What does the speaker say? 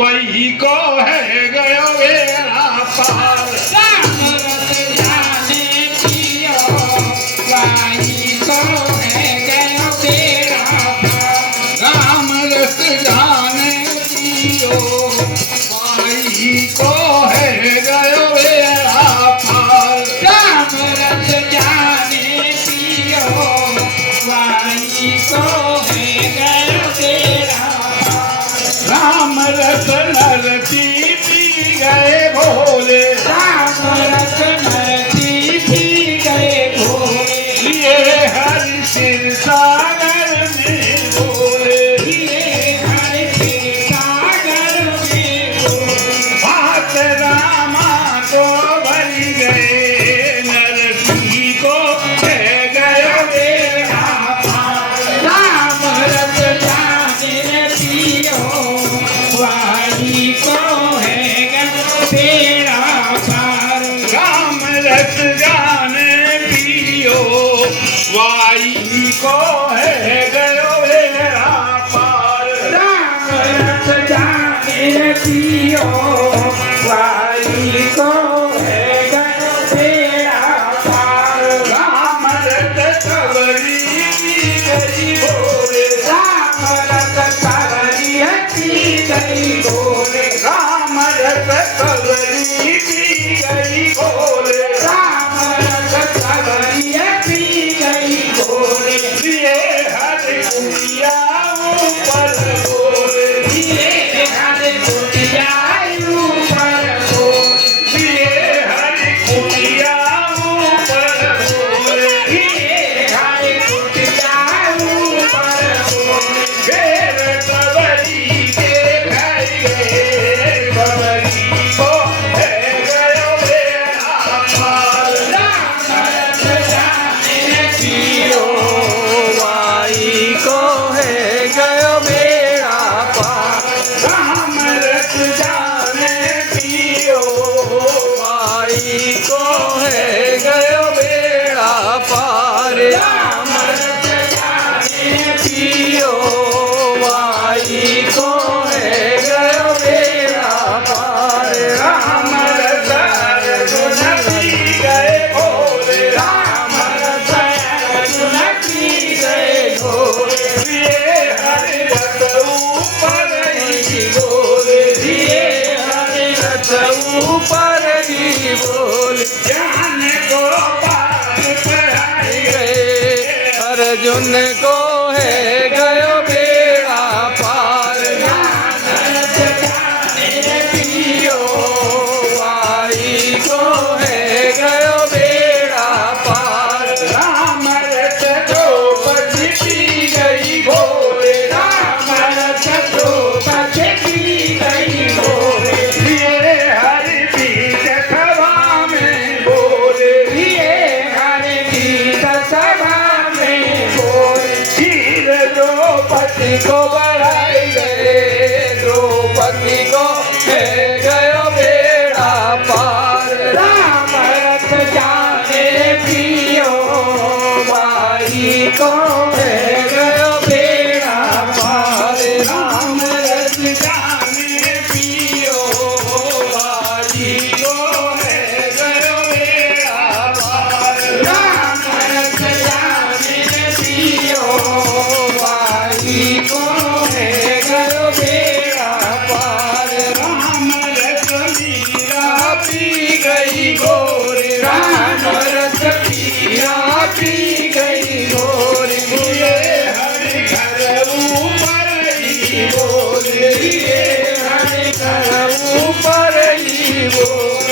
वही को है गयो बेड़ा पार। राम रस जाने पियो वही को है गयो बेड़ा पार। राम रस जाने पियो वही को है गयो बेड़ा पार। राम रस जाने पियो वही को है गयो बेड़ा पार। राम रस नरती पी गए भोले। राम रस नरती पी गए भोले। लिए हरि सिर सागर में बोले। ये हर के सागर में बोले। बात रामा को भरी गए नरती को है गयो बेड़ा पार। राम रस जाने पियो वही को है बेड़ा पार। राम रस जाने पियो वाई को है गयो बेड़ा पार। राम रस जाने पियो वही को है बेड़ा पार। राम रस सबरी पी गई भोले। राम रस सबरी पी गई भोले। राम रस सबरी पी गई भोले। राम रस सबरी पी गई भोले। लिए हरि कुटिया ऊपर बोले। ये हर कुटिया ऊपर बोले। लिए हरि कुटिया ऊपर बोले। ये हर कुटिया ऊपर बोले। घेर कबरी के घर गए कबरी को है गयो बेड़ा पार। राम रस जाने पियो वाई को है गयो बेड़ा पार। राम रस जाने पियो वाई को है गयो बेड़ा पार। राम रस जाने पियो वाई को है गयो बेड़ा पार। राम रस अर्जुन पी गए भोले। राम रस अर्जुन पी गए भोले। लिए हरि रस ऊपर ही बोले। लिए हरि रस ऊपर ही बोले। ज्ञान को पार पढ़ाई गए अर्जुन को है गयो बेड़ा पार। राम रस जाने पियो वाई को है गयो बेड़ा पार। राम रस द्रौपदी पी गई भोले। राम रस द्रौपदी पी गई भोले। लिए हरि बीज सभा में बोले। ये हर गीत सभा में बोले। हीर द्रौपदी को बढ़ाई गए द्रौपदी को है गयो बेड़ा पार। राम रस जाने पियो वाई को है गयो बेड़ा पार। राम रस जाने पियो वाई को है गयो बेड़ा पार। राम रस जाने पियो वाई को है गयो बेड़ा पार। राम रस मीरा पी गई गोरे। राम रस मीरा पी गई गोरे। लिए हरि घर ऊपर ही बोले। लिए हरि घर ऊपर ही बोले।